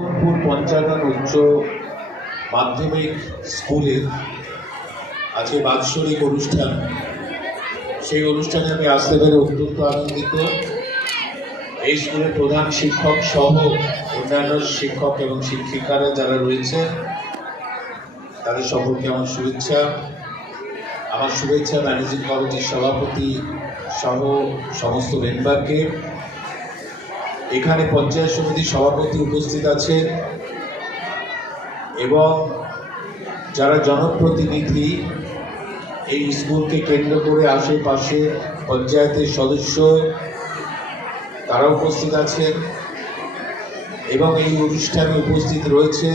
মোহনপুর পঞ্চানন উচ্চ মাধ্যমিক স্কুলের আজকে বাৎসরিক অনুষ্ঠান। সেই অনুষ্ঠানে আমি আসতে পেরে অত্যন্ত আনন্দিত। এই স্কুলের প্রধান শিক্ষক সহ অন্যান্য শিক্ষক এবং শিক্ষিকারা যারা রয়েছে, তাদের সকলকে আমার শুভেচ্ছা। আমার শুভেচ্ছা ম্যানেজিং কমিটির সভাপতি সহ সমস্ত মেম্বারকে। এখানে পঞ্চায়েত সমিতির সভাপতি উপস্থিত আছেন এবং যারা জনপ্রতিনিধি এই স্কুলকে কেন্দ্র করে আশেপাশে পঞ্চায়েতের সদস্য, তারা উপস্থিত আছেন এবং এই অনুষ্ঠানে উপস্থিত রয়েছে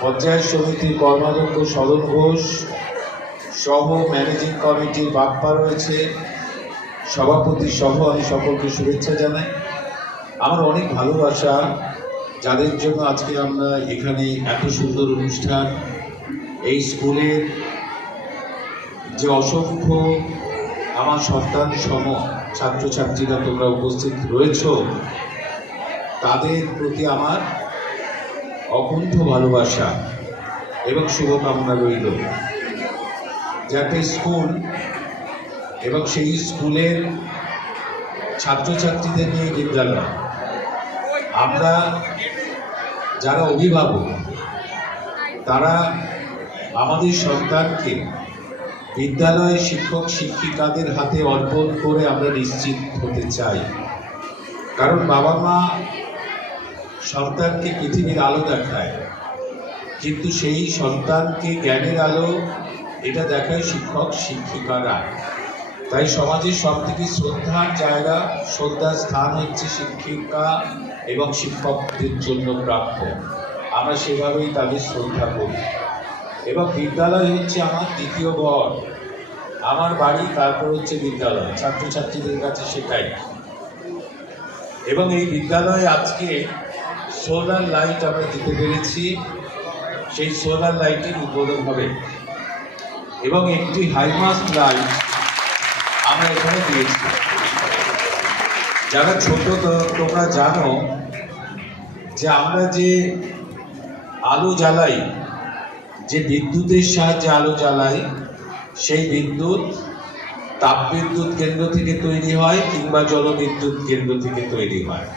পঞ্চায়েত সমিতির কর্মাধ্যক্ষ সদন ঘোষ, সহ ম্যানেজিং কমিটির বাপ্পা রয়েছে, সভাপতি সহ আমি সকলকে শুভেচ্ছা জানাই। আমার অনেক ভালোবাসা, যাদের জন্য আজকে আমরা এখানে এত সুন্দর অনুষ্ঠান, এই স্কুলের যে অসংখ্য আমার সন্তান সম ছাত্রছাত্রীরা তোমরা উপস্থিত রয়েছ, তাদের প্রতি আমার অকুণ্ঠ ভালোবাসা এবং শুভকামনা রইল। যাতে স্কুল এবং সেই স্কুলের ছাত্রছাত্রীদের নিয়ে বিদ্যালয় আমরা যারা অভিভাবক, তারা আমাদের সন্তানকে বিদ্যালয়ে শিক্ষক, শিক্ষিকাদের হাতে অর্পণ করে আমরা নিশ্চিত হতে চাই। কারণ বাবা মা সন্তানকে পৃথিবীর আলো দেখায়, কিন্তু সেই সন্তানকে জ্ঞানের আলো এটা দেখায় শিক্ষক, শিক্ষিকারা। তাই সমাজের সব থেকে শ্রদ্ধার জায়গা, শ্রদ্ধার স্থান হচ্ছে শিক্ষিকা এবং শিক্ষকদের জন্য প্রাপ্য। আমরা সেভাবেই তাদের শ্রদ্ধা করি। এবং বিদ্যালয় হচ্ছে আমার দ্বিতীয় ঘর। আমার বাড়ি, তারপর হচ্ছে বিদ্যালয়। ছাত্রছাত্রীদের কাছে সেটাই। এবং এই বিদ্যালয়ে আজকে সোলার লাইট আমরা দিতে পেরেছি। সেই সোলার লাইটের উদ্বোধন হবে। এবং একটি হাইমাস্ট লাইট আমরা এখানে দিয়েছি। যারা ছোট তোমরা জানো যে আমরা যে আলো জ্বালাই, যে বিদ্যুতের সাহায্যে আলো জ্বালাই, সেই বিদ্যুৎ তাপবিদ্যুৎ কেন্দ্র থেকে তৈরি হয় কিংবা জলবিদ্যুৎ কেন্দ্র থেকে তৈরি হয়।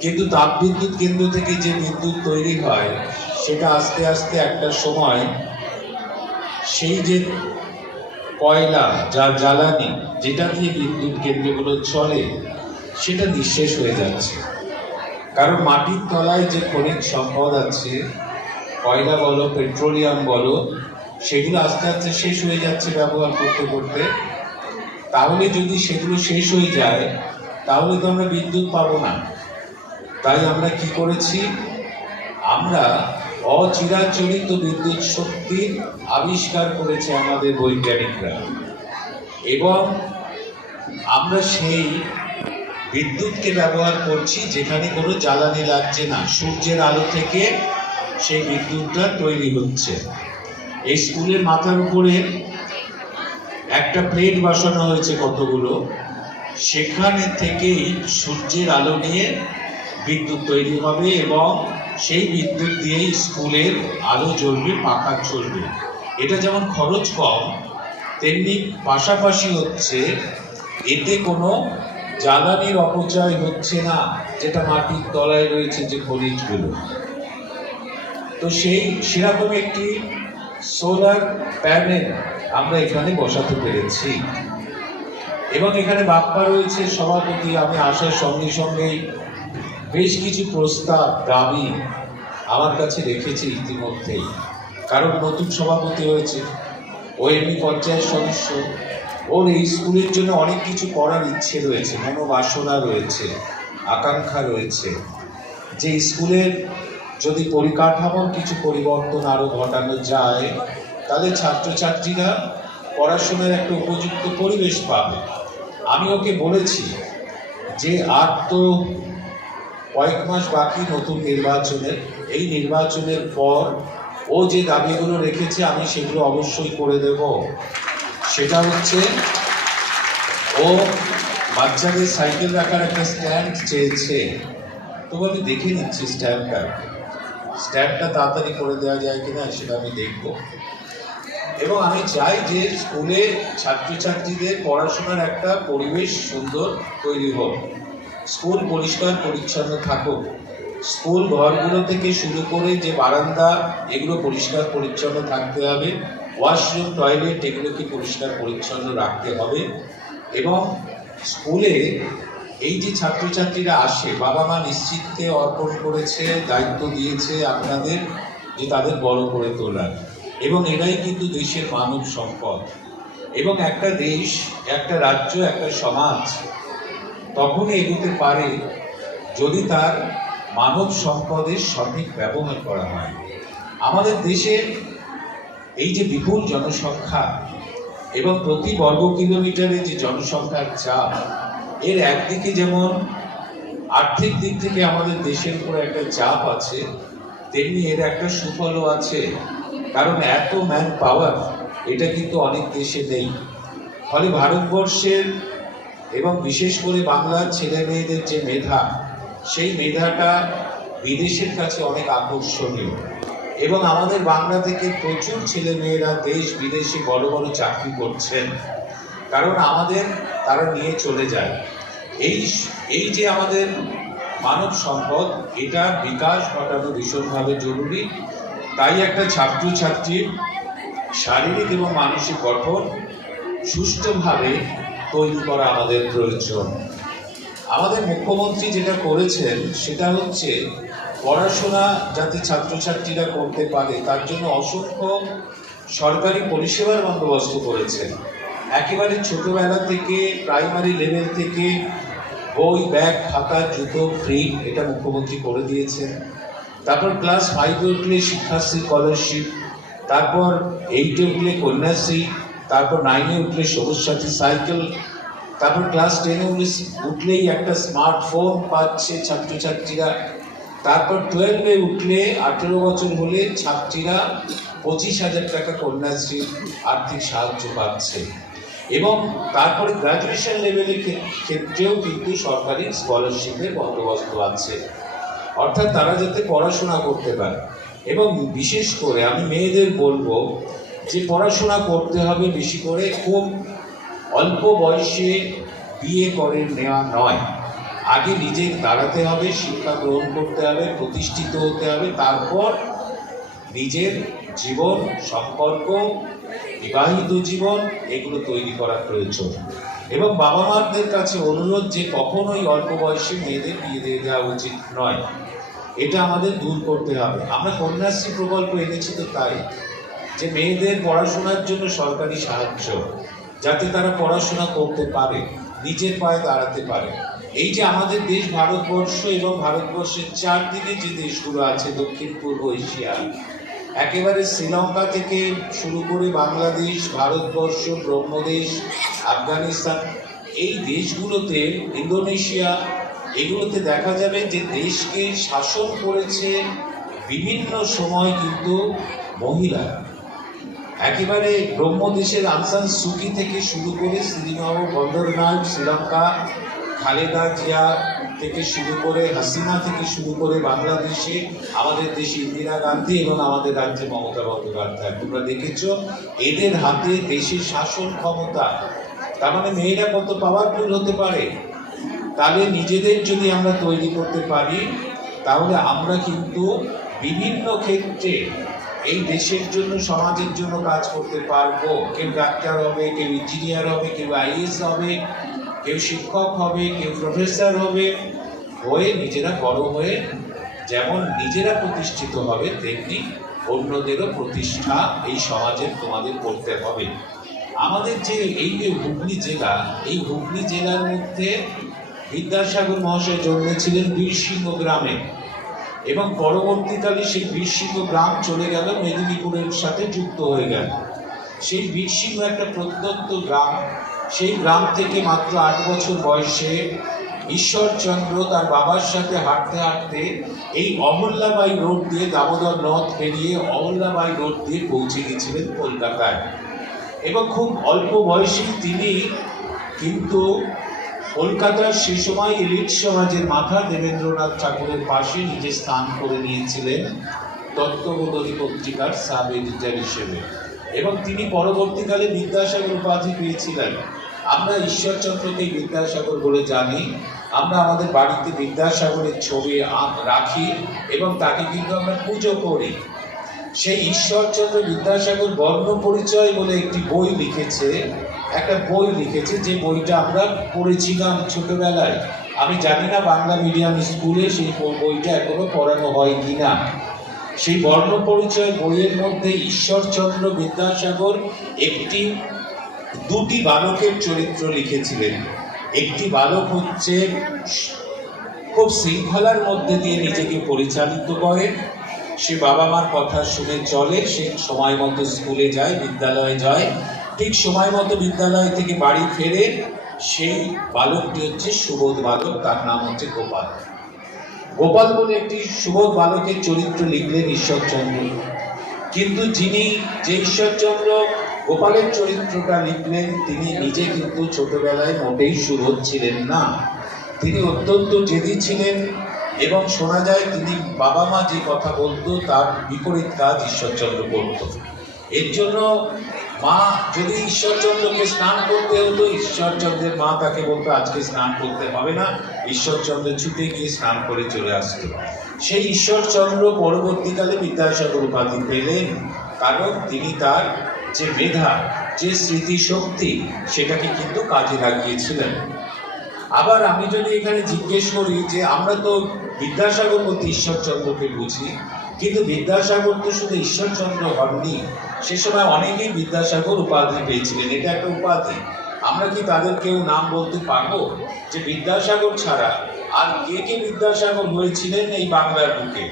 কিন্তু তাপবিদ্যুৎ কেন্দ্র থেকে যে বিদ্যুৎ তৈরি হয়, সেটা আস্তে আস্তে একটা সময় সেই যে কয়লা, যা জ্বালানি, যেটা দিয়ে বিদ্যুৎ কেন্দ্রগুলো চলে, সেটা নিঃশেষ হয়ে যাচ্ছে। কারণ মাটির তলায় যে খনিজ সম্পদ আছে, কয়লা বলো, পেট্রোলিয়াম বলো, সেগুলো আস্তে আস্তে শেষ হয়ে যাচ্ছে ব্যবহার করতে করতে। তাহলে যদি সেগুলো শেষ হয়ে যায়, তাহলে তো আমরা বিদ্যুৎ পাবো না। তাই আমরা কি করেছি? আমরা অচিরাচরিত বিদ্যুৎ শক্তির আবিষ্কার করেছে আমাদের বৈজ্ঞানিকরা। এবং আমরা সেই বিদ্যুৎকে ব্যবহার করছি যেখানে কোনো জ্বালানি লাগছে না। সূর্যের আলো থেকে সেই বিদ্যুৎটা তৈরি হচ্ছে। এই স্কুলের মাথার উপরে একটা প্লেট বসানো হয়েছে কতগুলো। সেখানে থেকেই সূর্যের আলো নিয়ে বিদ্যুৎ তৈরি হবে এবং সেই বিদ্যুৎ দিয়েই স্কুলের আলো জ্বলবে, পাখা চলবে। এটা যেমন খরচ কম, তেমনি পাশাপাশি হচ্ছে এতে কোনো জ্বালানির অপচয় হচ্ছে না, যেটা মাটির তলায় রয়েছে যে খনিজগুলো। তো সেই, সেরকম একটি সোলার প্যানেল আমরা এখানে বসাতে পেরেছি। এবং এখানে বাপ্পা রয়েছে সভাপতি, আমি আসার সঙ্গে সঙ্গেই বেশ কিছু প্রস্তাব, দাবি আমার কাছে রেখেছে ইতিমধ্যেই। কারণ নতুন সভাপতি হয়েছে ও এমনি পঞ্চায়েত সদস্য, ওর এই স্কুলের জন্য অনেক কিছু করার ইচ্ছে রয়েছে, মনোবাসনা রয়েছে, আকাঙ্ক্ষা রয়েছে। যে স্কুলের যদি পরিকাঠামোর কিছু পরিবর্তন আরও ঘটানো যায়, তাহলে ছাত্রছাত্রীরা পড়াশোনার একটা উপযুক্ত পরিবেশ পাবে। আমি ওকে বলেছি যে আর তো কয়েক মাস বাকি নতুন নির্বাচনের, এই নির্বাচনের পর ও যে দাবিগুলো রেখেছে আমি সেগুলো অবশ্যই করে দেব। সেটা হচ্ছে, ও বাচ্চাদের সাইকেল রাখার একটা স্ট্যান্ড চেয়েছে। তবু আমি দেখে নিচ্ছি স্ট্যাম্পটা। স্ট্যাম্পটা তাড়াতাড়ি করে দেওয়া যায় কিনা সেটা আমি দেখব। এবং আমি চাই যে স্কুলে ছাত্রছাত্রীদের পড়াশোনার একটা পরিবেশ সুন্দর তৈরি হোক। স্কুল পরিষ্কার পরিচ্ছন্ন থাকুক। স্কুল ঘরগুলো থেকে শুরু করে যে বারান্দা, এগুলো পরিষ্কার পরিচ্ছন্ন থাকতে হবে। ওয়াশরুম, টয়লেট, এগুলোকে পরিষ্কার পরিচ্ছন্ন রাখতে হবে। এবং স্কুলে এই যে ছাত্রছাত্রীরা আসে, বাবা মা নিশ্চিতে অর্পণ করেছে, দায়িত্ব দিয়েছে আপনাদের যে তাদের বড় করে তোলার। এবং এরাই কিন্তু দেশের মানব সম্পদ। এবং একটা দেশ, একটা রাজ্য, একটা সমাজ তখনই এগোতে পারে যদি তার মানব সম্পদের সঠিক ব্যবহার করা হয়। আমাদের দেশের এই যে বিপুল জনসংখ্যা এবং প্রতি বর্গ কিলোমিটারে যে জনসংখ্যার চাপ, এর একদিকে যেমন আর্থিক দিক থেকে আমাদের দেশের উপর একটা চাপ আছে, তেমনি এর একটা সুফলও আছে। কারণ এত ম্যান পাওয়ার এটা কিন্তু অনেক দেশে নেই। ফলে ভারতবর্ষের এবং বিশেষ করে বাংলার ছেলে মেয়েদের যে মেধা, সেই মেধাটা বিদেশের কাছে অনেক আকর্ষণীয়। এবং আমাদের বাংলা থেকে প্রচুর ছেলে মেয়েরা দেশ বিদেশে বড় বড় চাকরি করছেন। কারণ আমাদের তারা নিয়ে চলে যায়। এই এই যে আমাদের মানব সম্পদ, এটা বিকাশ ঘটানো ভীষণভাবে জরুরি। তাই একটা ছাত্রছাত্রীর শারীরিক এবং মানসিক গঠন সুষ্ঠুভাবে তৈরি করা আমাদের প্রয়োজন। আমাদের মুখ্যমন্ত্রী যেটা করেছেন, সেটা হচ্ছে পড়াশোনা যাতে ছাত্রছাত্রীরা করতে পারে, তার জন্য অসংখ্য সরকারি পরিষেবার বন্দোবস্ত করেছেন। একেবারে ছোটোবেলা থেকে, প্রাইমারি লেভেল থেকে বই, ব্যাগ, খাতা, জুতো ফ্রি এটা মুখ্যমন্ত্রী করে দিয়েছেন। তারপর ক্লাস ফাইভে উঠলে শিক্ষাশ্রী, স্কলারশিপ, তারপর এইটে উঠলে কন্যাশ্রী তারপর নাইনে উঠলে সবুজ সাথী সাইকেল তারপর ক্লাস টেনে উঠলেই একটা স্মার্টফোন পাচ্ছে ছাত্রছাত্রীরা। তারপর টুয়েলভে উঠলে আঠেরো বছর হলে ছাত্রীরা পঁচিশ হাজার টাকা কন্যাশ্রী আর্থিক সাহায্য পাচ্ছে। এবং তারপরে গ্রাজুয়েশন লেভেলের ক্ষেত্রেও কিন্তু সরকারি স্কলারশিপের বন্দোবস্ত আছে। অর্থাৎ তারা যাতে পড়াশোনা করতে পারে। এবং বিশেষ করে আমি মেয়েদের বলব যে পড়াশোনা করতে হবে বেশি করে খুব অল্প বয়সে বিয়ে করে নেওয়া নয়। আগে নিজে দাঁড়াতে হবে, শিক্ষা গ্রহণ করতে হবে, প্রতিষ্ঠিত হতে হবে, তারপর নিজের জীবন, সম্পর্ক, বিবাহিত জীবন, এগুলো তৈরি করা প্রয়োজন। এবং বাবা মাদের কাছে অনুরোধ যে কখনোই অল্প বয়সে মেয়েদের বিয়ে দিয়ে দেওয়া উচিত নয়। এটা আমাদের দূর করতে হবে। আমরা কন্যাশ্রী প্রকল্প এনেছি তো তাই। যে মেয়েদের পড়াশোনার জন্য সরকারি সাহায্য, যাতে তারা পড়াশোনা করতে পারে, নিজের পায়ে দাঁড়াতে পারে। এই যে আমাদের দেশ ভারতবর্ষ এবং ভারতবর্ষের চারদিকে যে দেশগুলো আছে, দক্ষিণ, পূর্ব এশিয়া, একেবারে শ্রীলঙ্কা থেকে শুরু করে বাংলাদেশ, ভারতবর্ষ, ব্রহ্মদেশ, আফগানিস্তান, এই দেশগুলোতে, ইন্দোনেশিয়া, এগুলোতে দেখা যাবে যে দেশকে শাসন করেছে বিভিন্ন সময় কিন্তু মহিলা একেবারে ব্রহ্মদেশের আনসান সুকি থেকে শুরু করে শ্রীনগর বন্দরনাথ, শ্রীলঙ্কা, খালেদা জিয়া থেকে শুরু করে হাসিনা থেকে শুরু করে বাংলাদেশে, আমাদের দেশে ইন্দিরা গান্ধী এবং আমাদের রাজ্যে মমতা বন্দ্যোপাধ্যায়। তোমরা দেখেছ, এদের হাতে দেশের শাসন ক্ষমতা, তার মানে মেয়েরা কত পাওয়ারফুল হতে পারে? তাহলে নিজেদের যদি আমরা তৈরি করতে পারি, তাহলে আমরা কিন্তু বিভিন্ন ক্ষেত্রে এই দেশের জন্য, সমাজের জন্য কাজ করতে পারব। কেউ ডাক্তার হবে, কেউ ইঞ্জিনিয়ার হবে, কেউ আইএস হবে, কেউ শিক্ষক হবে, কেউ প্রফেসর হবে। হয়ে নিজেরা বড় হয়ে যেমন নিজেরা প্রতিষ্ঠিত হবে, তেমনি অন্যদেরও প্রতিষ্ঠা এই সমাজের তোমাদের করতে হবে। আমাদের যে এই যে হুগলি জেলা, এই হুগলি জেলার মধ্যে বিদ্যাসাগর মহাশয় জন্মেছিলেন বীরসিংহ গ্রামে। এবং পরবর্তীকালে সেই বীরসিংহ গ্রাম চলে গেল, মেদিনীপুরের সাথে যুক্ত হয়ে গেল। সেই বীরসিংহ একটা প্রত্যন্ত গ্রাম। সেই গ্রাম থেকে মাত্র আট বছর বয়সে ঈশ্বরচন্দ্র তার বাবার সাথে হাঁটতে হাঁটতে এই অহল্যাবাই রোড দিয়ে দামোদর নদ পেরিয়ে অহল্যাবাই রোড দিয়ে পৌঁছে গেছিলেন কলকাতায়। এবং খুব অল্প বয়সে তিনি কিন্তু কলকাতার সে সময় এলিট সমাজের মাথা দেবেন্দ্রনাথ ঠাকুরের পাশে নিজে স্থান করে নিয়েছিলেন তত্ত্ববোধনী পত্রিকার সাব এডিটর হিসেবে। এবং তিনি পরবর্তীকালে বিদ্যাসাগর উপাধি পেয়েছিলেন। আমরা ঈশ্বরচন্দ্রকে বিদ্যাসাগর বলে জানি। আমরা আমাদের বাড়িতে বিদ্যাসাগরের ছবি রাখি এবং তাকে কিন্তু আমরা পুজো করি। সেই ঈশ্বরচন্দ্র বিদ্যাসাগর বর্ণ পরিচয় বলে একটি বই লিখেছে। একটা বই লিখেছে, যে বইটা আমরা পড়েছিলাম ছোটোবেলায়। আমি জানি না বাংলা মিডিয়াম স্কুলে সেই বইটা এখনও পড়ানো হয় কি না সেই বর্ণ পরিচয় বইয়ের মধ্যে ঈশ্বরচন্দ্র বিদ্যাসাগর একটি, দুটি বালকের চরিত্র লিখেছিলেন। একটি বালক হচ্ছে খুব শৃঙ্খলার মধ্যে দিয়ে নিজেকে পরিচালিত করে। সে বাবা মার কথা শুনে চলে, সে সময় মতো স্কুলে যায়, বিদ্যালয়ে যায়। ঠিক সময় মতো বিদ্যালয় থেকে বাড়ি ফেরে সেই বালকটি হচ্ছে সুবোধ বালক, তার নাম হচ্ছে গোপাল। গোপাল বলে একটি সুবোধ বালকের চরিত্র লিখলেন ঈশ্বরচন্দ্র। কিন্তু যিনি যে ঈশ্বরচন্দ্র গোপালের চরিত্রটা লিখলেন, তিনি নিজে কিন্তু ছোটবেলায় মোটেই সুবোধ ছিলেন না। তিনি অত্যন্ত জেদি ছিলেন এবং শোনা যায় তিনি বাবা মা যে কথা বলতো, তার বিপরীত কাজ ঈশ্বরচন্দ্র করত। এর জন্য মা, যদি ঈশ্বরচন্দ্রকে স্নান করতে হতো, ঈশ্বরচন্দ্রের মা তাকে বলতো, আজকে স্নান করতে হবে না। ঈশ্বরচন্দ্র ছুটে গিয়ে স্নান করে চলে আসতো। সেই ঈশ্বরচন্দ্র পরবর্তীকালে বিদ্যাসাগর উপাধি পেলেন। কারণ তিনি তার যে মেধা, যে স্মৃতিশক্তি, সেটাকে কিন্তু কাজে লাগিয়েছিলেন। আবার আমি যদি এখানে জিজ্ঞেস করি যে, আমরা তো বিদ্যাসাগর বলতে ঈশ্বরচন্দ্রকে বুঝি, কিন্তু বিদ্যাসাগর তো শুধু ঈশ্বরচন্দ্র হননি সে সময় অনেকেই বিদ্যাসাগর উপাধি পেয়েছিলেন, এটা একটা উপাধি। আমরা কি তাদের কেউ নাম বলতে পারব? যে বিদ্যাসাগর ছাড়া আর কে কে বিদ্যাসাগর হয়েছিলেন এই বাংলার বুকে?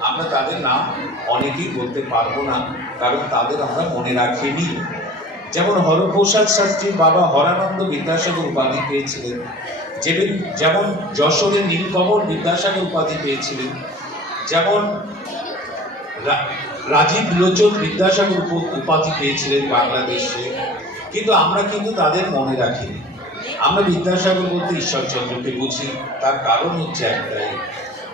আমরা তাদের নাম অনেকেই বলতে পারব না, কারণ তাদের আমরা মনে রাখিনি। যেমন হরপ্রসাদ শাস্ত্রীর বাবা হরানন্দ বিদ্যাসাগর উপাধি পেয়েছিলেন। যেমন যেমন যশোরের নীলকমল বিদ্যাসাগর উপাধি পেয়েছিলেন। যেমন রাজীব লোচন বিদ্যাসাগর উপ- উপাধি পেয়েছিলেন বাংলাদেশে। কিন্তু আমরা কিন্তু তাদের মনে রাখিনি। আমরা বিদ্যাসাগর বলতে ঈশ্বরচন্দ্রকে বুঝি। তার কারণ হচ্ছে একটাই,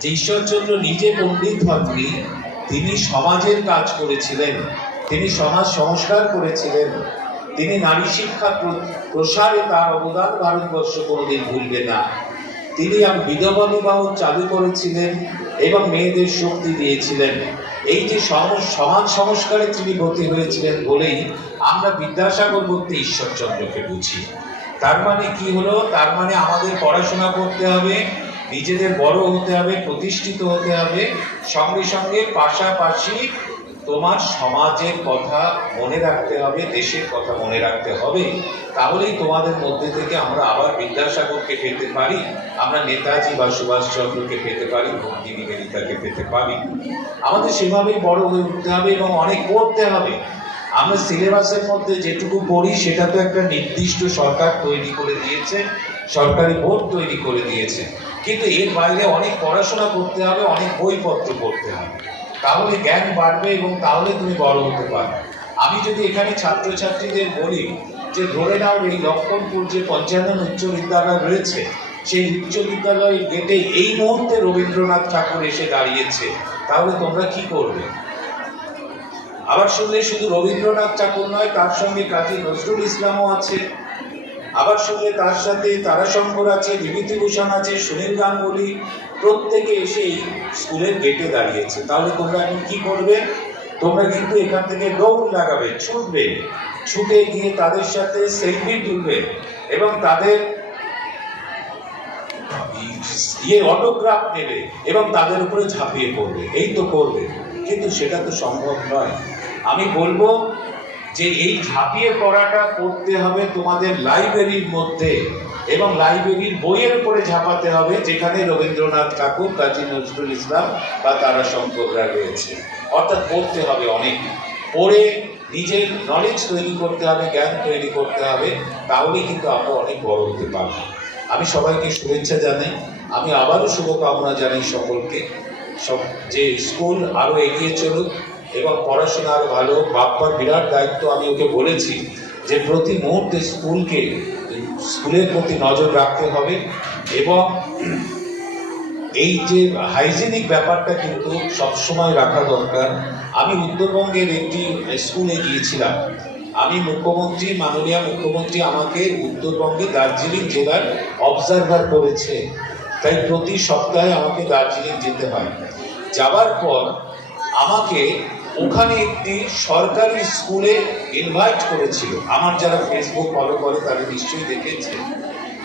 যে ঈশ্বরচন্দ্র নিজে পণ্ডিত হননি, তিনি সমাজের কাজ করেছিলেন, তিনি সমাজ সংস্কার করেছিলেন, তিনি নারী শিক্ষা প্র- প্রসারে তার অবদান ভারতবর্ষ কোনোদিন ভুলবে না। তিনি আর বিধবা বিবাহ চালু করেছিলেন এবং মেয়েদের শক্তি দিয়েছিলেন। এই যে সম- সমাজ সংস্কারে তিনি গতি হয়েছিলেন বলেই আমরা বিদ্যাসাগর বলতে ঈশ্বরচন্দ্রকে বুঝি। তার মানে কি হলো? তার মানে আমাদের পড়াশোনা করতে হবে, নিজেদের বড় হতে হবে, প্রতিষ্ঠিত হতে হবে, সঙ্গে সঙ্গে পাশাপাশি তোমার সমাজের কথা মনে রাখতে হবে, দেশের কথা মনে রাখতে হবে। তাহলেই তোমাদের মধ্যে থেকে আমরা আবার বিদ্যাসাগরকে পেতে পারি, আমরা নেতাজি বা সুভাষচন্দ্রকে পেতে পারি বঙ্গী নিবেদিতাকে পেতে পারি। আমাদের সেভাবেই বড় হয়ে উঠতে হবে এবং অনেক পড়তে হবে। আমরা সিলেবাসের মধ্যে যেটুকু পড়ি, সেটা তো একটা নির্দিষ্ট সরকার তৈরি করে দিয়েছে, সরকারি বোর্ড তৈরি করে দিয়েছে। কিন্তু এর বাইরে অনেক পড়াশোনা করতে হবে, অনেক বইপত্র পড়তে হবে। তাহলে জ্ঞান বাড়বে এবং তাহলে তুমি বড় হতে পারবে। আমি যদি এখানে ছাত্রছাত্রীদের বলি যে, ধরে নাও এই লক্ষণপুর যে পঞ্চানন উচ্চ বিদ্যালয় রয়েছে, সেই উচ্চ বিদ্যালয়ের গেটে এই মুহূর্তে রবীন্দ্রনাথ ঠাকুর এসে দাঁড়িয়েছে, তাহলে তোমরা কি করবে? আবার শুনলে শুধু রবীন্দ্রনাথ ঠাকুর নয়, তার সঙ্গে কাজী নজরুল ইসলামও আছে। আবার শুনলে তার সাথে তারাশঙ্কর আছে, বিভূতিভূষণ আছে, সুনীল গাঙ্গুলি প্রত্যেকে এসে স্কুলের গেটে দাঁড়িয়েছে। তাহলে তোমরা এখন কি করবে? তোমরা কিন্তু এখান থেকে দৌড় লাগাবে, ছুটবে। ছুটে গিয়ে তাদের সাথে সেলফি তুলবে এবং তাদের ইয়ে অটোগ্রাফ নেবে এবং তাদের উপরে ঝাঁপিয়ে পড়বে। এই তো করবে। কিন্তু সেটা তো সম্ভব নয়। আমি বলব যে এই ঝাঁপিয়ে পড়াটা করতে হবে তোমাদের লাইব্রেরির মধ্যে। এবং লাইব্রেরির বইয়ের উপরে ঝাঁপাতে হবে, যেখানে রবীন্দ্রনাথ ঠাকুর, কাজী নজরুল ইসলাম বা তারা শঙ্কররা রয়েছে। অর্থাৎ পড়তে হবে অনেক। পড়ে নিজের নলেজ তৈরি করতে হবে, জ্ঞান তৈরি করতে হবে, তাহলেই কিন্তু আমরা অনেক বড় হতে পারব আমি সবাইকে শুভেচ্ছা জানাই। আমি আবারও শুভকামনা জানাই সকলকে। সব যে স্কুল আরও এগিয়ে চলুক এবং পড়াশোনা আরও ভালো। বাপ্পার বিরাট দায়িত্ব আমি ওকে বলেছি যে প্রতি মুহূর্তে স্কুলকে স্কুলের প্রতি নজর রাখতে হবে এবং এই যে হাইজেনিক ব্যাপারটা কিন্তু সবসময় রাখা দরকার। আমি উত্তরবঙ্গের একটি স্কুলে গিয়েছিলাম। আমি মুখ্যমন্ত্রী, মাননীয় মুখ্যমন্ত্রী আমাকে উত্তরবঙ্গে দার্জিলিং জেলার অবজারভার করেছে। তাই প্রতি সপ্তাহে আমাকে দার্জিলিং যেতে হয়। যাবার পর আমাকে ওখানে একটি সরকারি স্কুলে ইনভাইট করেছিল। আমার যারা ফেসবুক ফলো করে তারা নিশ্চয়ই দেখেছে।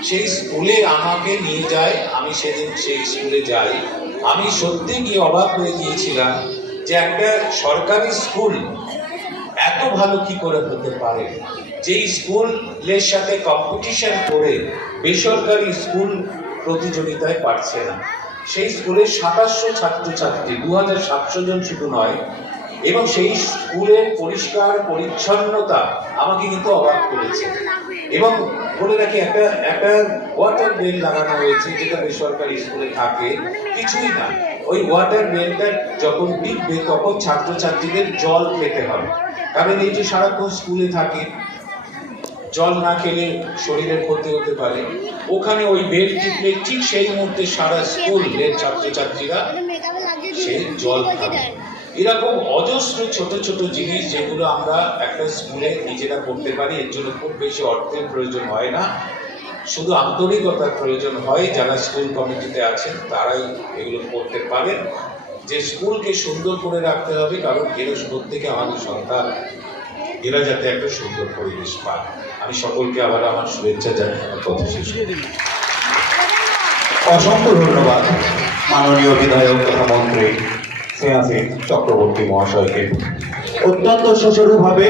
সেই স্কুলে আমাকে নিয়ে যায়, আমি সেদিন সেই স্কুলে যাই। আমি সত্যি গিয়ে অবাক হয়ে গিয়েছিলাম যে একটা সরকারি স্কুল এত ভালো কি করে হতে পারে? যেই স্কুলের সাথে কম্পিটিশন করে বেসরকারি স্কুল প্রতিযোগিতায় পারছে না। সেই স্কুলে সাতাশশো ছাত্রছাত্রী দু হাজার সাতশো জন শুধু নয় এবং সেই স্কুলের পরিষ্কার পরিচ্ছন্নতা আমাকে কিন্তু অবাক করেছে। এবং বলে রাখি, একটা একটা ওয়াটার বেল লাগানো হয়েছে যেটা বেসরকারি স্কুলে থাকে, কিছুই না। ওই ওয়াটার বেলটা যখন বিকবে তখন ছাত্রছাত্রীদের জল খেতে হবে। কারণ এই যে সারাক্ষণ স্কুলে থাকে, জল না খেলে শরীরের ক্ষতি হতে পারে। ওখানে ওই বেল টিপলে ঠিক সেই মুহূর্তে সারা স্কুলের ছাত্রছাত্রীরা সেই জল খাবে। এরকম অজস্র ছোট ছোট জিনিস যেগুলো আমরা একটা স্কুলে নিজেরা করতে পারি, এর জন্য খুব বেশি অর্থের প্রয়োজন হয় না। শুধু আন্তরিকতার প্রয়োজন হয় যারা স্কুল কমিটিতে আছেন, তারাই এগুলো করতে পারেন। যে স্কুলকে সুন্দর করে রাখতে হবে, কারণ এরা প্রত্যেকে আমাদের সন্তান, এরা যাতে একটা সুন্দর পরিবেশ পায়। আমি সকলকে আবার আমার শুভেচ্ছা জানিয়ে আমার কথা শেষ। অসংখ্য ধন্যবাদ। মাননীয় বিধায়ক তথা মন্ত্রী। চক্রবর্তী মহাশয়কে অত্যন্ত সুচারুভাবে